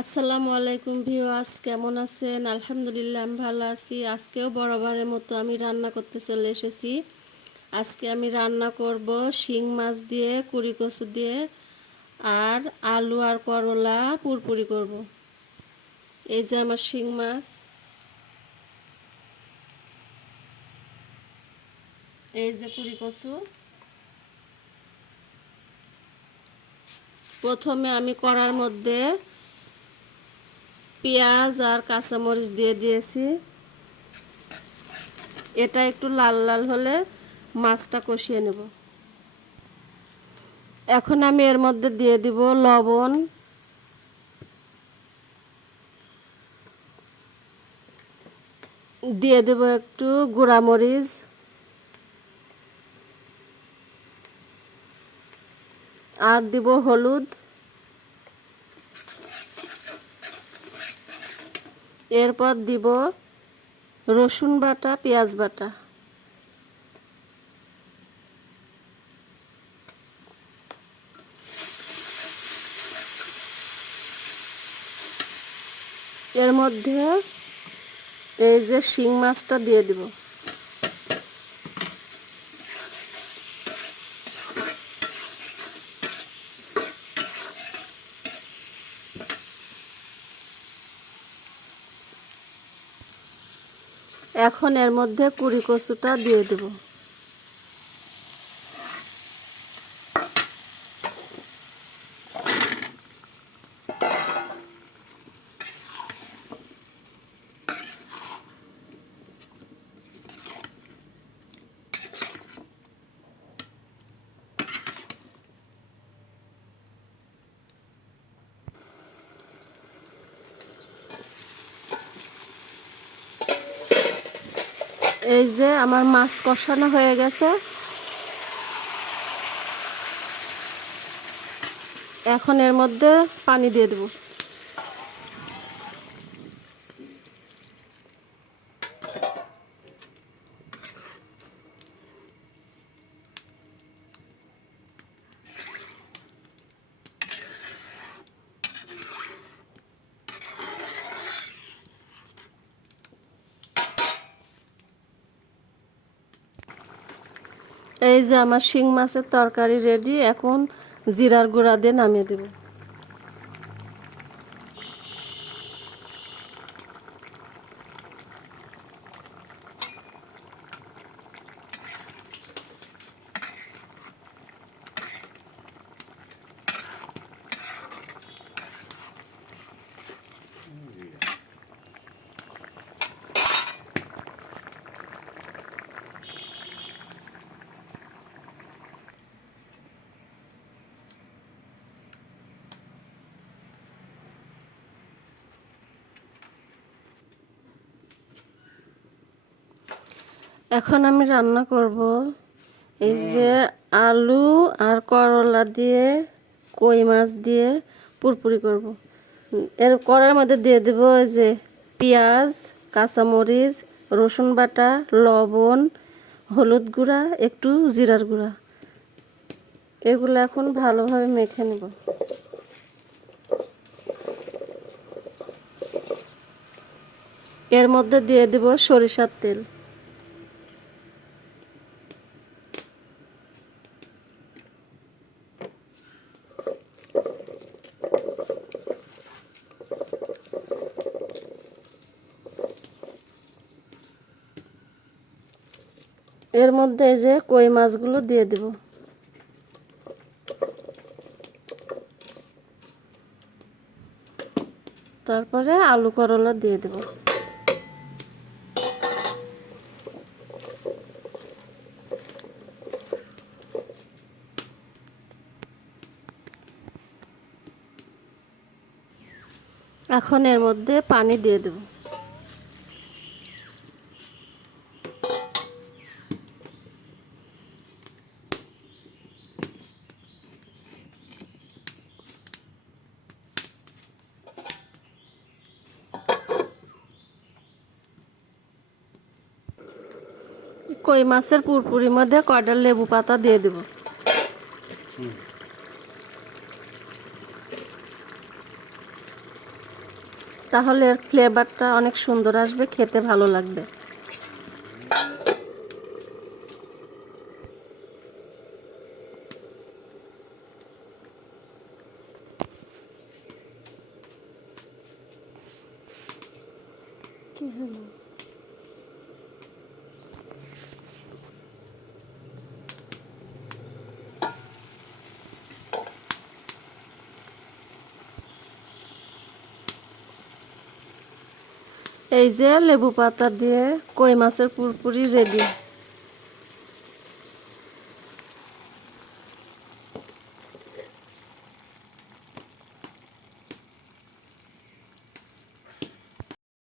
আসসালামু আলাইকুম ভিওয়াস কেমন আছেন? আলহামদুলিল্লাহ, আমি ভালো আছি। আজকেও বরাবরের মতো আমি রান্না করতে চলে এসেছি। আজকে আমি রান্না করব শিং মাছ দিয়ে, কুড়ি কচু দিয়ে, আর আলু আর করলা পুরপুরি করব। এই যে আমার শিং মাছ। এই যে কুড়ি কচু। প্রথমে আমি করার মধ্যে পেঁয়াজ আর কাঁচামরিচ দিয়ে দিয়েছি। এটা একটু লাল লাল হলে মাছটা কষিয়ে নেব। এখন আমি এর মধ্যে দিয়ে দিব লবণ। দিয়ে দেব একটু গুঁড়ামরিচ। আর দিব হলুদ। এরপর দিব রসুন বাটা পেঁয়াজ বাটা। এর মধ্যে এই যে শিং মাছটা দিয়ে দিব। এখন এর মধ্যে কুড়ি কচুটা দিয়ে দেব। এই যে আমার মাছ কষানো হয়ে গেছে। এখন এর মধ্যে পানি দিয়ে দেব। এই যে আমার শিং মাছের তরকারি রেডি এখন জিরার গুঁড়া দিয়ে নামিয়ে দেব। এখন আমি রান্না করব এই যে আলু আর করলা দিয়ে, কই মাছ দিয়ে পুরপুরি করব। এর করার মধ্যে দিয়ে দেব এই যে পেঁয়াজ, কাঁচামরিচ, রসুন বাটা, লবণ, হলুদ গুঁড়া, একটু জিরার গুঁড়া। এগুলো এখন ভালোভাবে মেখে নেব। এর মধ্যে দিয়ে দেব সরিষার তেল। এর মধ্যে এই যে কই মাছগুলো দিয়ে দেব। তারপরে আলু করলা দিয়ে দেব। এখন এর মধ্যে পানি দিয়ে দেবো। কই মাছের পুরপুরির মধ্যে কয়টা লেবু পাতা দিয়ে দেব। তাহলে এর ফ্লেভারটা অনেক সুন্দর আসবে, খেতে ভালো লাগবে। কি হলো? এই যে লেবু পাতা দিয়ে কই মাছের পুরপুরি রেডি